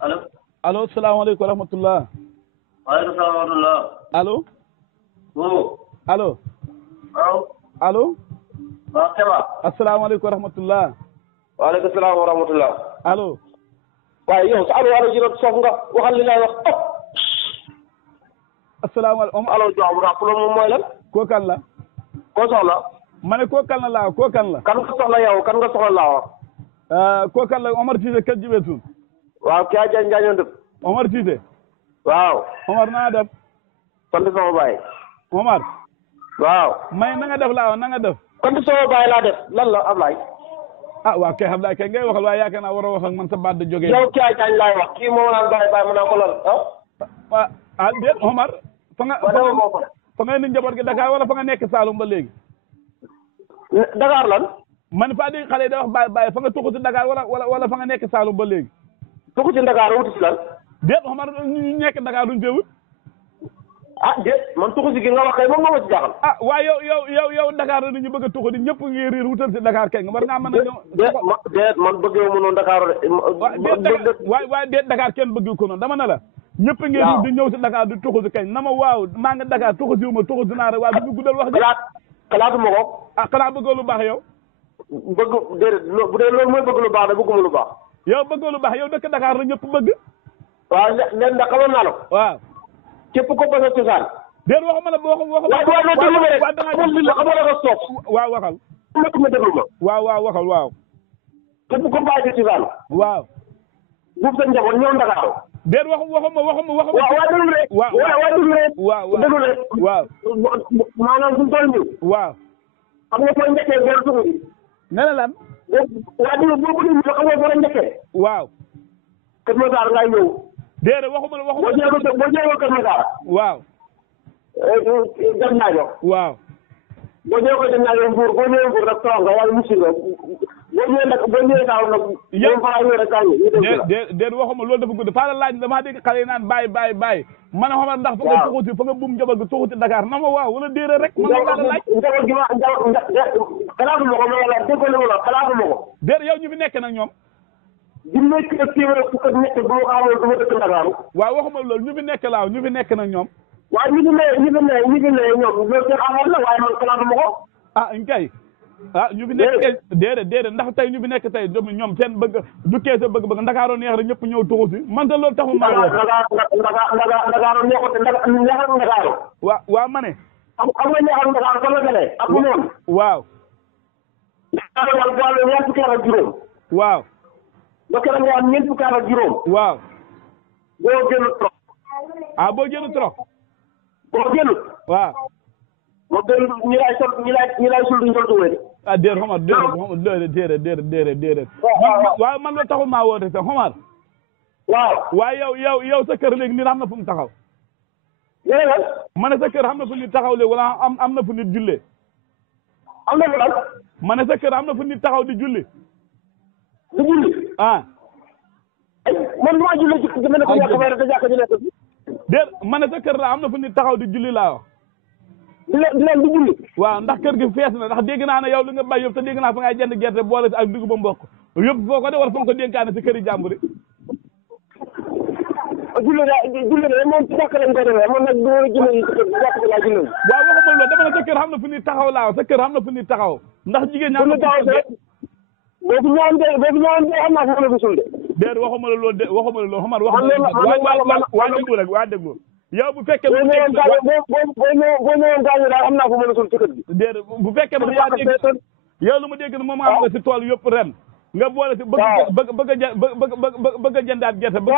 allo. allo salaamaaleykum wa rahmatulah. waaleykum salaam wa rahmatulah. allo. woo. allo. waaw. allo. waaw Keba. asalaamaaleykum wa rahmatulah. waaleykum salaam wa rahmatulah. allo. waaye yow sa allo ji doon soof nga waxal li ngay wax. asalaamaaleykum. allo Diop rappelé moom mooy lan. koo kan la. koo soxla. ma ne koo kan la laa koo kan la. kan nga soxla yow kan nga soxla laa wax. koo kan la Omar Cissé kër Jibeetu. waaw kii a Diagne Diagne dëpp. Omar Cissé. waaw. Omar na nga def. sant sama baay. Omar. waaw. may na nga def laa wax na nga def. sant sama baay laa def lan la Ablaye. ah waa kay Ablaye kay ngay waxal waaye yaakaar naa war a wax ak man sa baat de jógee. yow kii a Diagne laay wax kii moo naan baay baay ma naan ko lan ah déet Omar. fa nga ni njaboot gi Dakar wala fa nga nekk Saalum ba léegi. Dakar lan. man faa dégg xale yi da wax baay baay fa nga tuxu ci Dakar wala fa nga nekk Saalum ba léegi. tuxu ci Dakar wuti si lan. déet Omar ñu nekk Dakar duñ fee wut. ah déet man tuxu si gi nga wax kay moom moo ma ci jaaxal. ah waaye yow Dakar la ñu bëgg a tuxu di ñëpp ngi riir wutal si Dakar kay nga war ngaa mën a ñëw. déet man bëggee mu noonu Dakar de. waaye déet Dakar kenn bëgg ko noonu dama ne la. ñëpp ngi riir di ñëw si Dakar di tuxu si kañ na ma waaw maa nga Dakar tuxu si wu ma tuxu si naa rek waaye du ñu guddal wax ji. xalaatu ma ko. ah xanaa bëggoo lu baax yow. bëgg déedéet bu dee loolu mooy bëgg lu baax de bëgguma lu baax. yow bëggoo lu baax yow dëkk Dakar la ñëpp bëgg. waaw leen ndax xamoon naa la ko. waaw. képp ko bëgg a cosaan. déet waxuma la waxuma. waaw waxal. ma déglu ma. waaw waxal waaw. képp ko bàyyi ci cosaan. waaw. buuf sa njaboot ñëw Ndakaaru. déet waxuma. waaw déglu rek. déglu rek. déglu rek. waaw. maanaam suñu tool nii. waaw. xam nga fooy njëkkee gerte suuf bi. nee na lan. waa déglu boo ko déglu xam nga fooy njëkkee. waaw. Kër Massar ngay ñëw. déedéet waxuma. boo ñëwee Kër Massar. waaw. dem naa jox. waaw. boo ñëwee ko dem naa jox Mbour boo ñëwee Mbour rek toog nga wala musul nga boo ñëwee Saaw nag. yow fa ñëw rek ñu déet waxuma loolu dafa gudd faa la laaj damaa dégg xale yi naan bàyyi man a xamal ndax fa nga tuxuti fa nga buum njaboot gi tuxuti Dakar na ma waaw wala déedéet rek man la laaj njaboot gi xalaatu ma ko ma wala déggoo li ma la xalaatu ma ko. déet yow ñu fi nekk nag ñoom. di nekk ak téeméer fukk ak ñett bu ma xamoon du ma dëkk Ndakaaru. waaw waxuma loolu ñu fi nekk laaw ñu fi nekk nag ñoom. waaw ñu fi ne ñoom loolu seen amoon la waaye man xalaatu ma ko. ah kay. ah ñu fi nekk déedéet ndax tey ñu fi nekk tey ñoom seen bëgg du kee sa bëgg Ndakaaru neex rek ñëpp ñëw tuxu si man de loolu taxul maa woo. Ndakaaru neexut Ndakaaru. waaw ma ne. xam nga neexal Ndakaaru fan la gënee ak bu noonu. waaw. Ndakaaru wàllu wàllu ñeent fukki at ak juróom. waaw. ba keroog nga am ñeent fukki at ak juróom. waaw. boo génn trop. ah boo génn trop. boo génn. waaw. boo génn ñi lay sul duñ ko tuwee. ah déedéet Omar déedéet. waaw man loolu taxul maa woote sax Omar. waaw. waaye yow sa kër léegi nit am na fu mu taxaw. yéen a ma ne sa kër am na fu nit taxaw léegi wala am na fu nit jullee. am na fu lan. ma ne sa kër am na fu nit taxaw di julli. di julli. ah. man maa julli ci ne ko ñàkk fay rek te jàkk ji nekk fi. déet ma ne sa kër la am na fu nit taxaw di julli laa wax. di leen di julli. waaw ndax kër gi fees na ndax dégg naa ne yow li nga bay yëpp te dégg naa fa ngay jënd gerte boole si ak dugub ba mboq yëpp foo ko de war fa nga ko dénkaane si këri jàmbur yi. julli de moom ci jàkk lañ ko defee man nag du ma julli ci jàkk bi laa julli. waaw waxuma loolu dama ne sa kër xam na fu nit taxaw laa sa kër xam na fu nit taxaw ndax jigéen ñaa boo fi ñëwoon xam naa fa la fi sul de. déet waxuma la loolu de waxuma la loolu xamar waa déglu rek waa déglu yow bu fekkee boo ñëwoon gaañu daal xam naa fa mën a sul ci kër gi. déet bu fekkee ne yaa dégg yow lu ma dégg ne moom am nga si tool yëpp ren nga boole si bëgg a jëndaat gerte bëgg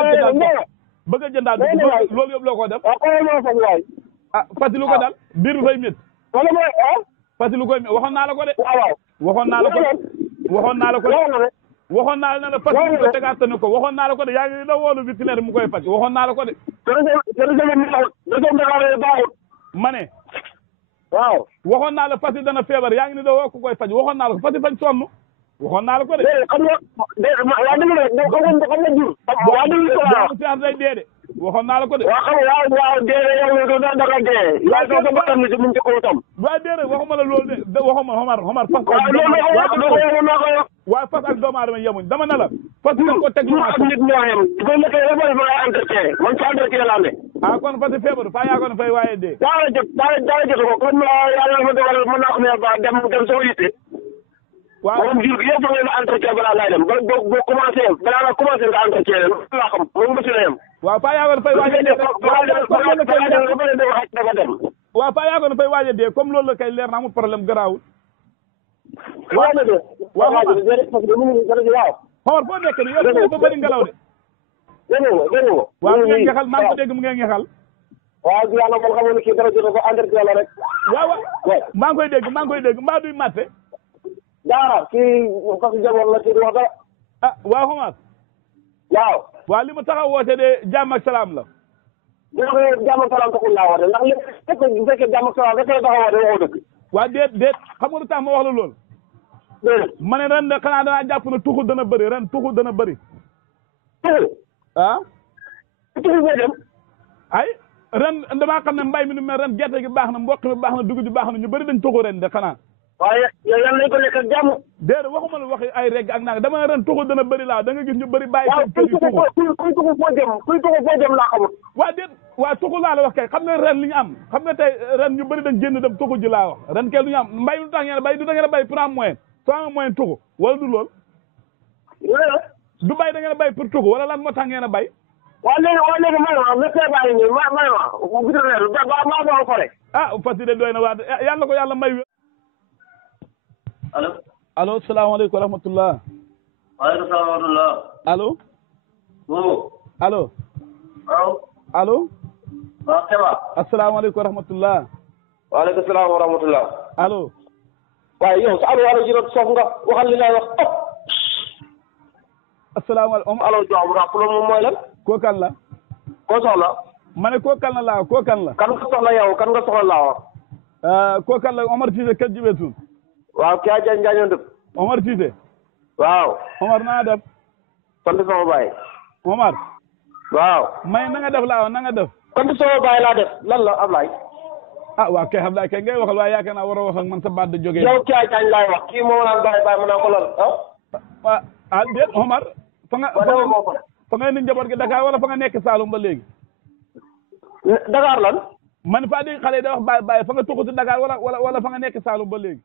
a jëndaat loolu yëpp loo ko def ah fasi lu ko dal biir bi fay métti fasi lu koy waxoon naa la ko de waxoon naa la ko waxoon naa la ne la fas ko tegaatane ko waxoon naa la ko de yaa ngi da woolu vétérinaire mu koy faj waxoon naa la ko de ma ne waaw waxoon naa la fas yi dana feebar yaa ngi ni da woo ku koy faj waxoon naa la ko fas yi fañ sonn waxoon naa la ko de xam nga jur seex day dee de waxoon naa la ko de waaw dee yow da nga dee yaa do ko bakam ni mu ci ko tam waaw dee waxuma la loolu de waxuma Omar fas waaye fas ak doomu aadama yemuñ dama ne la parce que ko teg ak nit ñoo xem ba nekkee rek mooy fa entretien man ci entretien laa ne kon parce que feebar fa yaagoon fay waaye dee daara jot ko comme yàlla ma dogal mën naa ko ne ba dem sama yitte waaw moom jur gi yëpp fa ngeen entretien balaa laay dem boo commencé balaa nga commencé nga entretien loolu laa xam moom ba si la yem waaw fa yaagoon fay waaye dee dafa dem waaw fa yaagoon fay waaye dee comme loolu la kay leer na amul problème garaawul waaw na de waaw parce que waaw Omar foo nekk nii yow dafa bëri ngelaw de. dégg nga waaw mu ngi ngexal maa ngi ko dégg mu ngi ngexal. waaw yàlla man xam ne kii dara jot ko entretien la rek. waaw maa ngi koy dégg mbaa duy matte. daara kii parce que jamono la kii di wax dara. waaw Omar. waaw li mu tax a woote de jàmm ak salaam la. jàmm ak salaam taxul laa woote ndax lépp bu fekkee jàmm ak salaam rek la tax a woote waxoo dëgg. waaw déet xam nga lu tax ma wax la lool. ma ne ren de xanaa danaa jàpp ne tuxu dana bëri ren tuxu dana bëri. tuxu. tuxu boo dem. ay ren damaa xam ne mbay mi nu mel ren gerte gi baax na mboq mi baax na dugub ji baax na ñu bëri dañ tuxu ren de xanaa. waaye yow yal nañu ko lekk ak jàmm. déedéet waxuma la waxi ay reg ak naan dama ne ren tuxu dana bëri laa da nga gis ñu bëri bàyyi seen kër yi tuxu. kuy tuxu foo dem laa xamul. waa déet waa tuxu laa la wax kay xam nga ren li ñu am xam nga tey ren ñu bëri dañ génn dem tuxu ji laa wax ren kay lu ñu am mbay mi lu tax ngeen bay du da ngeen bay pour am moyen soo amee moyen tuxu wala du lool. du bay da ngeen bay pour tuxu wala lan moo tax ngeen a bay. waaw léegi man météo baa ngi nii man vétérinaire maa doon ko rek. fas yi de doy na waa yàlla ko yàlla may. allo salaamaaleykum wa rahmatulah. waaleykum salaam wa rahmatulah. allo. allo. allo. waaw ça va. asalaamaaleykum wa rahmatulah. waaleykum salaam wa rahmatulah. allo. waaye yow sa allo ji rek soof nga waxal li ngay wax. asalaamaaleykum. allo Diop rappelé moom mooy lan. koo kan la. koo soxla. ma ne koo kan la laa koo kan la. kan nga soxla yow kan nga soxla laa wax. koo kan la Omar Cissé kër Jibetu. waaw kii a Njaañoo dëpp. Omar Cissé. waaw. Omar na nga def. sant sama baay. Omar. waaw. may na nga def laa wax na nga def. sant sama baay laa def lan la Ablaye. waaw kay Ablaye kay ngay waxal waaye yaakaar naa war a wax ak man sa baat de jógee. yow kii a Njaañ laay wax kii moo naan baay ma naan ko lan déet Omar. fa nga ni njaboot gi Dakar wala fa nga nekk Saalum ba léegi. Dakar lan. man faa dégg xale yi da wax baay fa nga tuxu si Dakar wala fa nga nekk Saalum ba léegi.